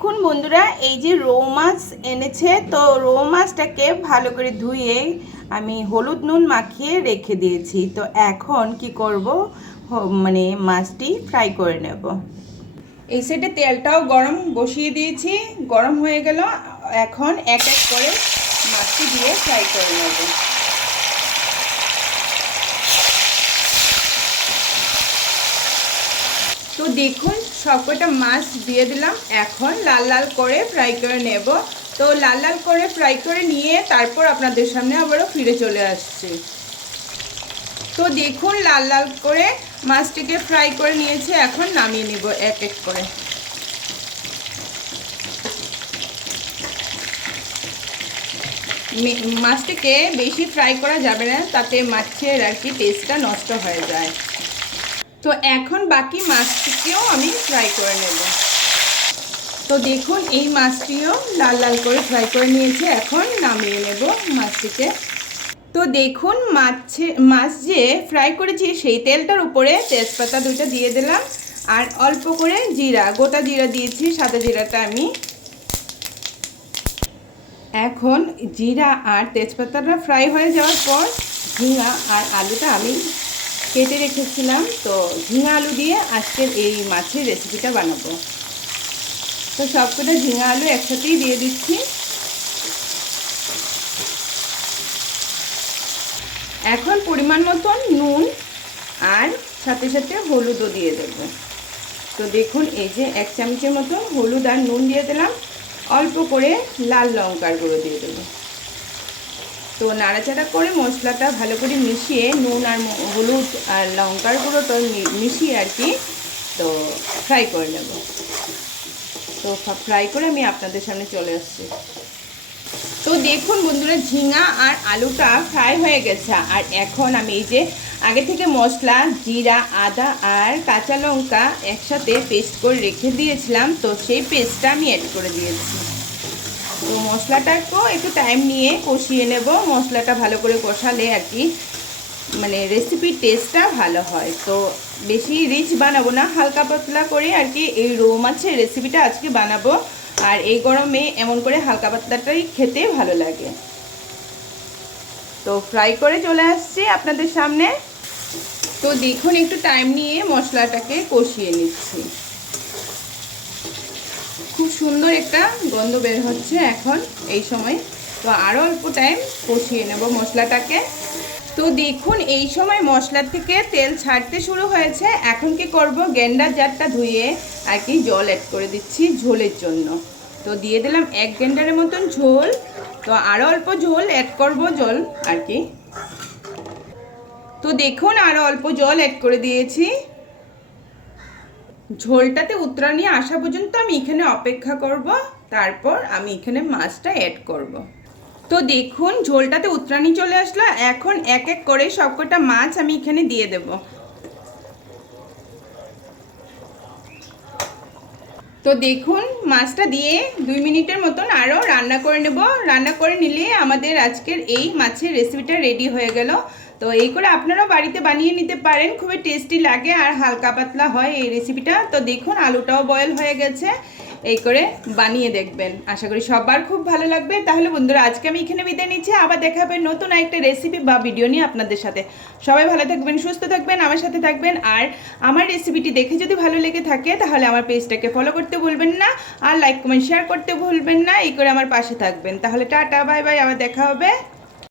দেখুন বন্ধুরা, এই যে রৌ মাছ এনেছে, তো রৌ মাছটাকে ভালো করে ধুয়ে আমি হলুদ নুন মাখিয়ে রেখে দিয়েছি। তো এখন কি করব? মানে মাছটি ফ্রাই করে নেব। এই সাইডে তেলটাও গরম বসিয়ে দিয়েছি, গরম হয়ে গেল। এখন এক এক করে মাছটি দিয়ে ফ্রাই করে নেব। তো দেখুন সবকটা মাছ দিয়ে দিলাম। এখন লাল লাল করে ফ্রাই করে নেব। তো লাল লাল করে ফ্রাই করে নিয়ে তারপর আপনাদের সামনে আবারও ফিরে চলে আসছি। তো দেখুন, লাল লাল করে মাছটিকে ফ্রাই করে নিয়েছে। এখন নামিয়ে নিব এক এক করে। মাছটিকে বেশি ফ্রাই করা যাবে না, তাতে মাছের আর কি টেস্টটা নষ্ট হয়ে যায়। তো এখন বাকি মাছটিকেও আমি ফ্রাই করে নেব। তো দেখুন, এই মাছটিও লাল লাল করে ফ্রাই করে নিয়েছে। এখন নামিয়ে নেব মাছটিকে। তো দেখুন, মাছে, মাছ যে ফ্রাই করেছি, সেই তেলটার উপরে তেজপাতা দুটো দিয়ে দিলাম। আর অল্প করে জিরা, গোটা জিরা দিয়েছি, সাদা জিরাটা আমি। এখন জিরা আর তেজপাতাটা ফ্রাই হয়ে যাওয়ার পর, ঝিঙা আর আলুটা আমি কেটে রেখেছিলাম, তো ঝিঙা আলু দিয়ে আজকের এই মাছের রেসিপিটা বানাবো। তো সবকটা ঝিঙা আলু একসাথেই দিয়ে দিচ্ছি। এখন পরিমাণ মতন নুন আর সাথে সাথে হলুদও দিয়ে দেব। তো দেখুন, এই যে এক চামচের মতো হলুদ আর নুন দিয়ে দিলাম। অল্প করে লাল লঙ্কার গুঁড়ো দিয়ে দেবো। তো নাড়াচাড়া করে মশলাটা ভালো করে মিশিয়ে নুন আর হলুদ আর লঙ্কার গুঁড়োটা মিশিয়ে আর কি, তো ফ্রাই করে নেব। তো ফ্রাই করে আমি আপনাদের সামনে চলে আসছি। তো দেখুন বন্ধুরা, ঝিঙা আর আলুটা ফ্রাই হয়ে গেছে। আর এখন আমি এই যে আগে থেকে মশলা, জিরা, আদা আর কাঁচা লঙ্কা একসাথে পেস্ট করে রেখে দিয়েছিলাম, তো সেই পেস্টটা আমি অ্যাড করে দিয়েছি। তো মশলাটাকেও একটু টাইম নিয়ে কষিয়ে নেব। মশলাটা ভালো করে কষালে আর কি মানে রেসিপির টেস্টটা ভালো হয়। তো বেশি রিচ বানাবো না, হালকা পাতলা করে আর কি এই রৌ মাছের রেসিপিটা আজকে বানাবো। আর এই গরমে এমন করে হালকা পাতলাটাই খেতে ভালো লাগে। তো ফ্রাই করে চলে আসছি আপনাদের সামনে। তো দেখুন, একটু টাইম নিয়ে মশলাটাকে কষিয়ে নিচ্ছি। খুব সুন্দর একটা গন্ধ বের হচ্ছে এখন এই সময়। তো আরও অল্প টাইম কষিয়ে নেব মশলাটাকে। তো দেখুন, এই সময় মশলার থেকে তেল ছাড়তে শুরু হয়েছে। এখন কি করব? গেন্ডার জারটা ধুয়ে আর কি জল অ্যাড করে দিচ্ছি ঝোলের জন্য। তো দিয়ে দিলাম এক গেন্ডারের মতন ঝোল। তো আরও অল্প ঝোল অ্যাড করব জল আর কি। তো দেখুন আরও অল্প জল অ্যাড করে দিয়েছি। ঝোলটাতে উত্তরা নিয়ে আসা পর্যন্ত আমি এখানে অপেক্ষা করব, তারপর আমি এখানে মাছটা অ্যাড করব। তো দেখুন, ঝোলটাতে উতরানি চলে আসলো, এখন এক এক করে সবকটা মাছ আমি এখানে দিয়ে দেব। তো দেখুন, মাছটা দিয়ে দুই মিনিটের মতন আরও রান্না করে নেব। রান্না করে নিলে আমাদের আজকের এই মাছের রেসিপিটা রেডি হয়ে গেল। তো এই করে আপনারাও বাড়িতে বানিয়ে নিতে পারেন, খুবই টেস্টি লাগে আর হালকা পাতলা হয় এই রেসিপিটা তো দেখুন, আলুটাও বয়েল হয়ে গেছে, এই করে বানিয়ে দেখবেন। আশা করি সবার খুব ভালো লাগবে। তাহলে বন্ধুরা, আজকে আমি এখানে বিদায় নিচ্ছি। আবার দেখা হবে নতুন একটা রেসিপি বা ভিডিও নিয়ে আপনাদের সাথে। সবাই ভালো থাকবেন, সুস্থ থাকবেন, আমার সাথে থাকবেন। আর আমার রেসিপিটি দেখে যদি ভালো লেগে থাকে, তাহলে আমার পেজটাকে ফলো করতে ভুলবেন না। আর লাইক কমেন্ট শেয়ার করতে ভুলবেন না। এই করে আমার পাশে থাকবেন। তাহলে টাটা বাই বাই আবার দেখা হবে।